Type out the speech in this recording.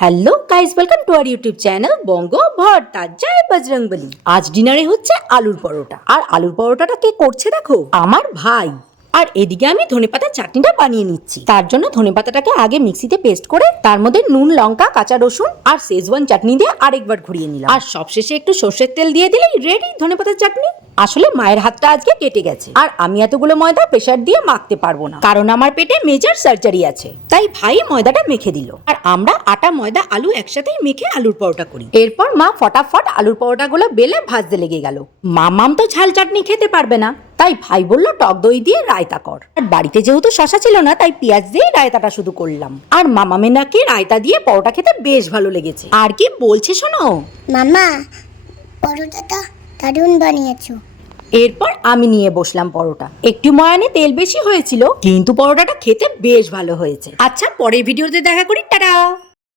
Hello guys, welcome to our YouTube channel Bongo Bhorta. Jai Bajrangbali. আজ ডিনারে হচ্ছে আলুর পরোটা। আর আলুর পরোটাটা কে করছে দেখো, আমার ভাই। আর এদিকে আমি ধনেপাতা চাটনিটা বানিয়ে নিচ্ছি। তার জন্য ধনেপাতাটাকে আগে মিক্সিতে পেস্ট করে তার মধ্যে নুন, লঙ্কা, কাঁচা রসুন আর শেজওয়ান চাটনি দিয়ে আরেকবার ঘুরিয়ে নিলাম। আর সবশেষে একটু সর্ষের তেল দিয়ে দিলেই রেডি ধনেপাতার চাটনি। আসলে মায়ের হাতটা আজকে কেটে গেছে, আর আমি এতগুলো ময়দা প্রেসার দিয়ে মাখতে পারবো না, কারণ আমার পেটে মেজর সার্জারি আছে। তাই ভাই ময়দাটা মেখে দিল, আর আমরা আটা, ময়দা, আলু একসাথেই মেখে আলুর পরোটা করি। এরপর মা ফটাফট আলুর পরোটাগুলো বেলে ভাজতে লেগে গেল। মামাম তো ঝাল চাটনি খেতে পারবে না, তাই ভাই বলল টক দই দিয়ে রায়তা কর। আর বাড়িতে যেহেতু শশা ছিল না, তাই পেঁয়াজ দিয়ে রায়তাটা শুধু করলাম। আর মামামে নাকি রায়তা দিয়ে পরোটা খেতে বেশ ভালো লেগেছে। আর কি বলছে শোনো। মামা, পরোটাটা দারুণ বানিয়েছো। এরপর আমি নিয়ে বসলাম পরোটা। একটু ময়ানে তেল বেশি হয়েছিল, কিন্তু পরোটাটা খেতে বেশ ভালো হয়েছে। আচ্ছা, পরের ভিডিওতে দেখা করি। টাটা।